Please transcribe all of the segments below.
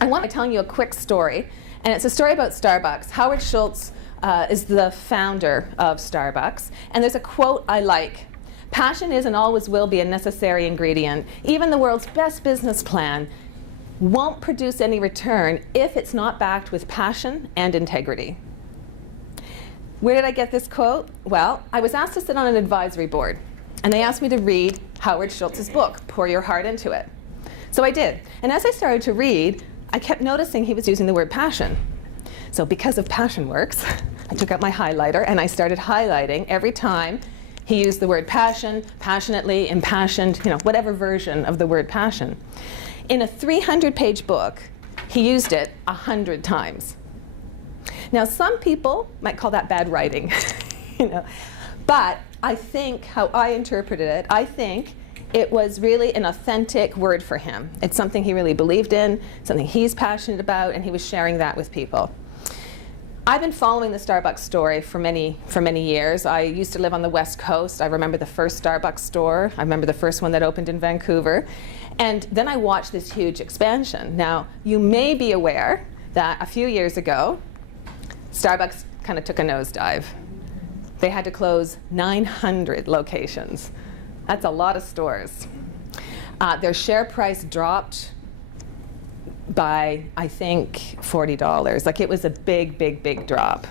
I want to tell you a quick story, and it's a story about Starbucks. Howard Schultz is the founder of Starbucks, and there's a quote I like. "Passion is and always will be a necessary ingredient. Even the world's best business plan won't produce any return if it's not backed with passion and integrity." Where did I get this quote? Well, I was asked to sit on an advisory board, and they asked me to read Howard Schultz's book, Pour Your Heart Into It. So I did. And as I started to read, I kept noticing he was using the word passion. So because of Passion Works, I took out my highlighter and I started highlighting every time he used the word passion, passionately, impassioned, whatever version of the word passion. In a 300-page book, he used it 100 times. Now, some people might call that bad writing, but I think how I interpreted it, I think it was really an authentic word for him. It's something he really believed in, something he's passionate about, and he was sharing that with people. I've been following the Starbucks story for many years. I used to live on the West Coast. I remember the first Starbucks store. I remember the first one that opened in Vancouver. And then I watched this huge expansion. Now, you may be aware that a few years ago, Starbucks kind of took a nosedive. They had to close 900 locations. That's a lot of stores. Their share price dropped by, I think, $40. Like, it was a big drop.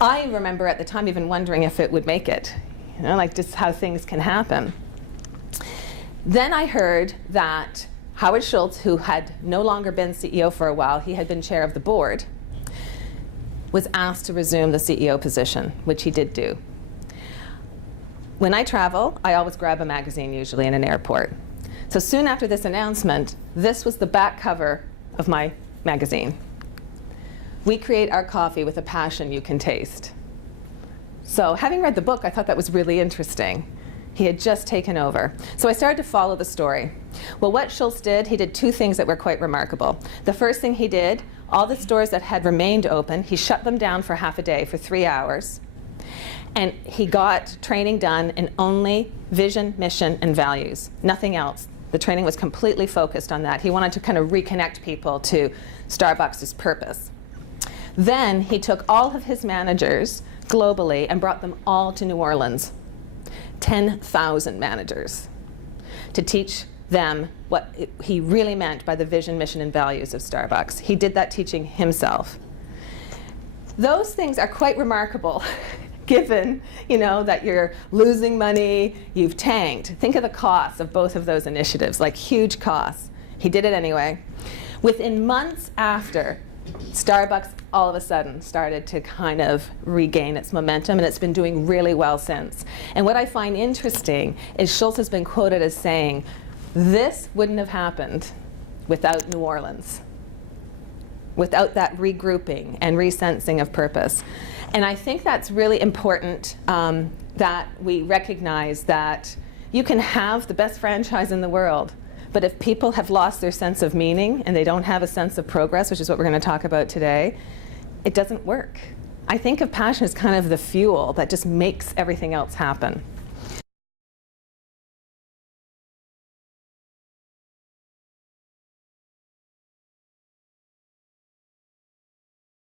I remember at the time even wondering if it would make it, like just how things can happen. Then I heard that Howard Schultz, who had no longer been CEO for a while, he had been chair of the board, was asked to resume the CEO position, which he did do. When I travel, I always grab a magazine, usually in an airport. So soon after this announcement, this was the back cover of my magazine. "We create our coffee with a passion you can taste." So having read the book, I thought that was really interesting. He had just taken over. So I started to follow the story. Well, what Schultz did, he did two things that were quite remarkable. The first thing he did, all the stores that had remained open, he shut them down for half a day, for 3 hours. And he got training done in only vision, mission, and values, nothing else. The training was completely focused on that. He wanted to kind of reconnect people to Starbucks' purpose. Then he took all of his managers globally and brought them all to New Orleans, 10,000 managers, to teach them what he really meant by the vision, mission, and values of Starbucks. He did that teaching himself. Those things are quite remarkable. Given that you're losing money, you've tanked. Think of the costs of both of those initiatives, like huge costs. He did it anyway. Within months after, Starbucks all of a sudden started to kind of regain its momentum, and it's been doing really well since. And what I find interesting is Schultz has been quoted as saying, "This wouldn't have happened without New Orleans, without that regrouping and resensing of purpose." And I think that's really important, that we recognize that you can have the best franchise in the world, but if people have lost their sense of meaning and they don't have a sense of progress, which is what we're going to talk about today, it doesn't work. I think of passion as kind of the fuel that just makes everything else happen.